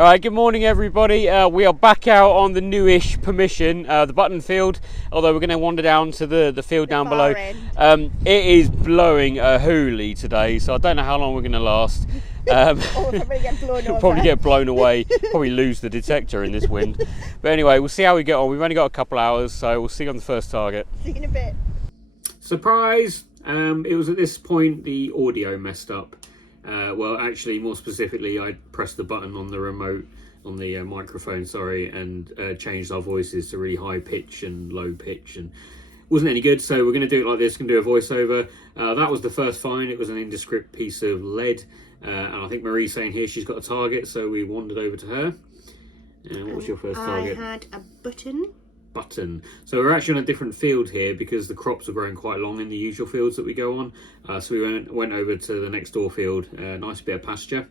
Alright, good morning everybody. We are back out on the newish permission, the button field, although we're going to wander down to the field down below. It is blowing a hoolie today, so I don't know how long we're going to last. Or we'll probably get blown over. Probably get blown away, probably lose the detector in this wind. But anyway, we'll see how we get on. We've only got a couple hours, so we'll see you on the first target. See you in a bit. Surprise! It was at this point the audio messed up. Well, actually, more specifically, I pressed the button on the remote, on the microphone, sorry, and changed our voices to really high pitch and low pitch, and wasn't any good. So we're going to do it like this. Going to do a voiceover. That was the first find. It was an indescript piece of lead, and I think Marie's saying here she's got a target, so we wandered over to her. And what was your first target? I had a button. So we're actually on a different field here because the crops are growing quite long in the usual fields that we go on. So we went over to the next door field, nice bit of pasture.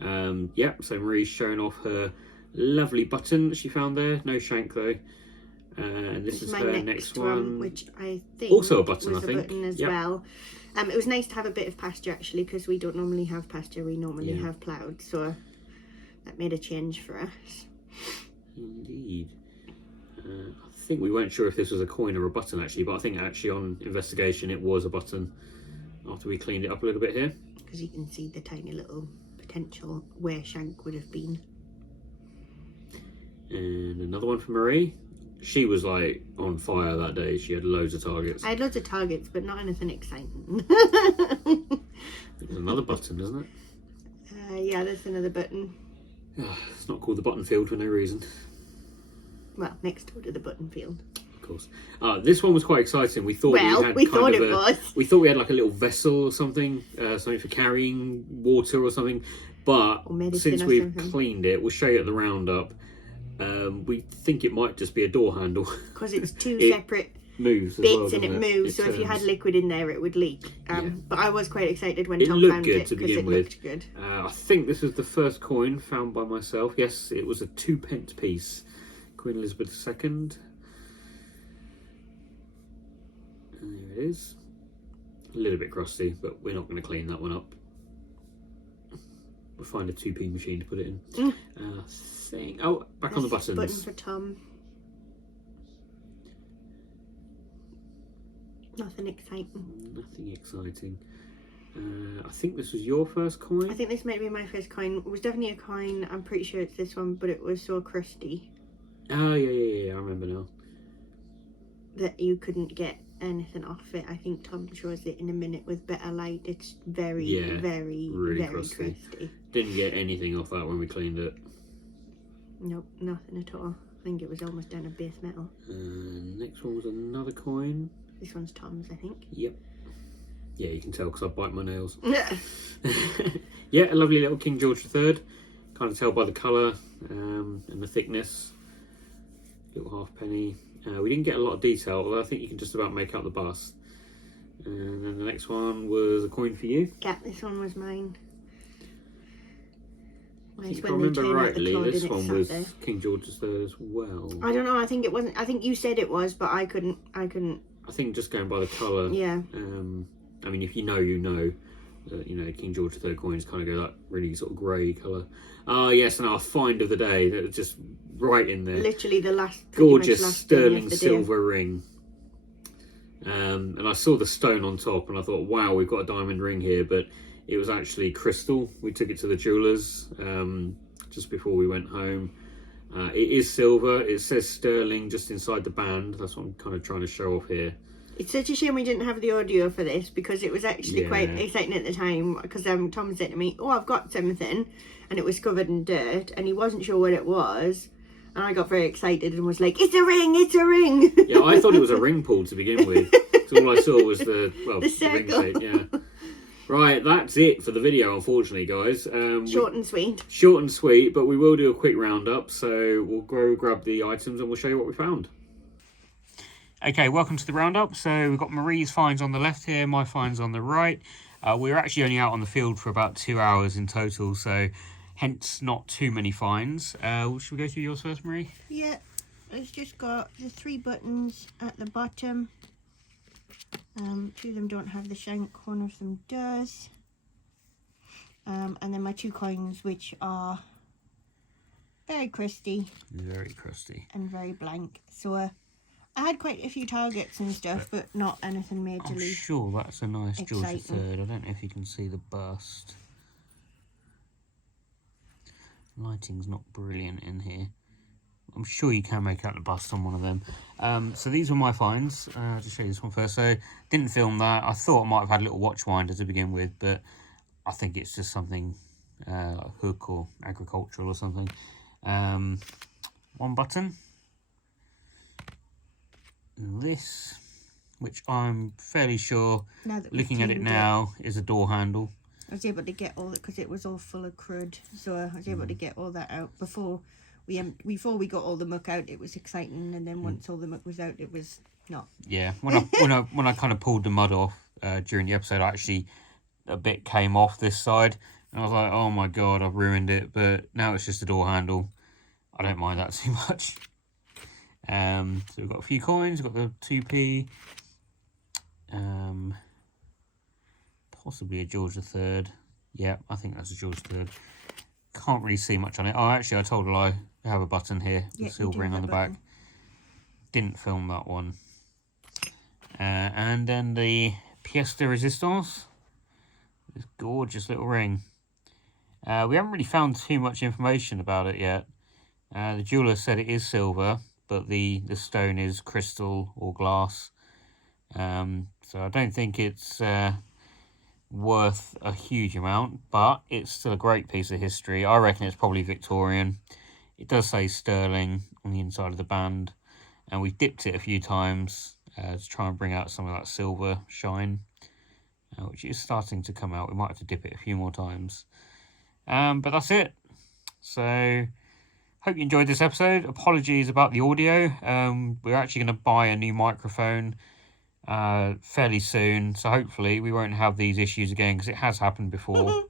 Yeah, so Marie's showing off her lovely button that she found there. No shank though. And this is her next one, which I think also a button. was a button as well. It was nice to have a bit of pasture actually, because we don't normally have pasture. We normally have ploughed, so that made a change for us. Indeed. I think we weren't sure if this was a coin or a button actually, but I think actually on investigation it was a button after we cleaned it up a little bit here. Because you can see the tiny little potential where shank would have been. And another one for Marie. She was like on fire that day. She had loads of targets. I had loads of targets, but not anything exciting. There's another button, isn't it? Yeah, there's another button. It's not called the button field for no reason. Well, next door to the button field. Of course. This one was quite exciting. We thought we thought we had like a little vessel or something, something for carrying water or something. But since we've cleaned it, we'll show you at the roundup. We think it might just be a door handle. Because it's two separate moves bits and it moves. So if you had liquid in there, it would leak. But I was quite excited when Tom found it because it looked good. I think this was the first coin found by myself. Yes, it was a 2p piece. Queen Elizabeth II. And there it is. A little bit crusty, but we're not going to clean that one up. We'll find a 2p machine to put it in. Back on the buttons. Button for Tom. Nothing exciting. I think this was your first coin. I think this might be my first coin. It was definitely a coin. I'm pretty sure it's this one, but it was so crusty. Oh, yeah, I remember now. That you couldn't get anything off it. I think Tom shows it in a minute with better light. It's very crusty. Didn't get anything off that when we cleaned it. Nope, nothing at all. I think it was almost down a base metal. Next one was another coin. This one's Tom's, I think. Yep. Yeah, you can tell because I bite my nails. Yeah, a lovely little King George III. Kind of tell by the colour and the thickness. Little halfpenny. We didn't get a lot of detail, although I think you can just about make out the bust. And then the next one was a coin for you. Yeah, this one was mine. If I remember rightly, this one was King George III as well. I don't know. I think it wasn't. I think you said it was, but I couldn't. I think just going by the colour. Yeah. I mean, if you know, you know. King George III coins kind of go that really sort of grey colour. Oh yes, and our find of the day, that was just right in there. Literally the last gorgeous sterling silver ring. And I saw the stone on top, and I thought, wow, we've got a diamond ring here, but it was actually crystal. We took it to the jewellers just before we went home. It is silver. It says sterling just inside the band. That's what I'm kind of trying to show off here. It's such a shame we didn't have the audio for this, because it was actually quite exciting at the time, because Tom said to me, oh, I've got something, and it was covered in dirt, and he wasn't sure what it was, and I got very excited and was like, it's a ring! Yeah, I thought it was a ring pull to begin with, so all I saw was the circle. Ring shape, yeah. Right, that's it for the video, unfortunately, guys. Short and sweet. Short and sweet, but we will do a quick roundup, so we'll go grab the items and we'll show you what we found. Okay, welcome to the roundup. So we've got Marie's finds on the left here, my finds on the right. We were actually only out on the field for about 2 hours in total, so hence not too many finds. Should we go through yours first, Marie? Yeah, it's just got the 3 buttons at the bottom. 2 of them don't have the shank, 1 of them does. And then my 2 coins, which are Very crusty. Very crusty. And very blank. So I had quite a few targets and stuff, but not anything majorly. I'm sure that's a nice exciting. George III. I don't know if you can see the bust. Lighting's not brilliant in here. I'm sure you can make out the bust on one of them. So these were my finds. I'll just show you this one first. So didn't film that. I thought I might have had a little watch winder to begin with, but I think it's just something like hook or agricultural or something. One button. And this, which I'm fairly sure, looking at it now, is a door handle. I was able to get all that because it was all full of crud, so I was able to get all that out before we got all the muck out. It was exciting, and then once all the muck was out, it was not. Yeah, when I kind of pulled the mud off during the episode, actually a bit came off this side, and I was like, oh my god, I've ruined it. But now it's just a door handle. I don't mind that too much. So we've got a few coins. We've got the 2p. Possibly a George III. Yeah, I think that's a George III. Can't really see much on it. Oh, actually, I told a lie. I have a button here. Yeah, the silver ring on the back. Didn't film that one. And then the pièce de résistance. This gorgeous little ring. We haven't really found too much information about it yet. The jeweller said it is silver, but the stone is crystal or glass. So I don't think it's worth a huge amount, but it's still a great piece of history. I reckon it's probably Victorian. It does say sterling on the inside of the band, and we've dipped it a few times to try and bring out some of that silver shine, which is starting to come out. We might have to dip it a few more times, but that's it. So hope you enjoyed this episode. Apologies about the audio. We're actually going to buy a new microphone fairly soon, so hopefully we won't have these issues again, because it has happened before.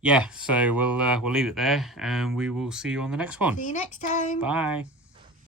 Yeah, so we'll leave it there, and we will see you on the next one. See you next time. Bye.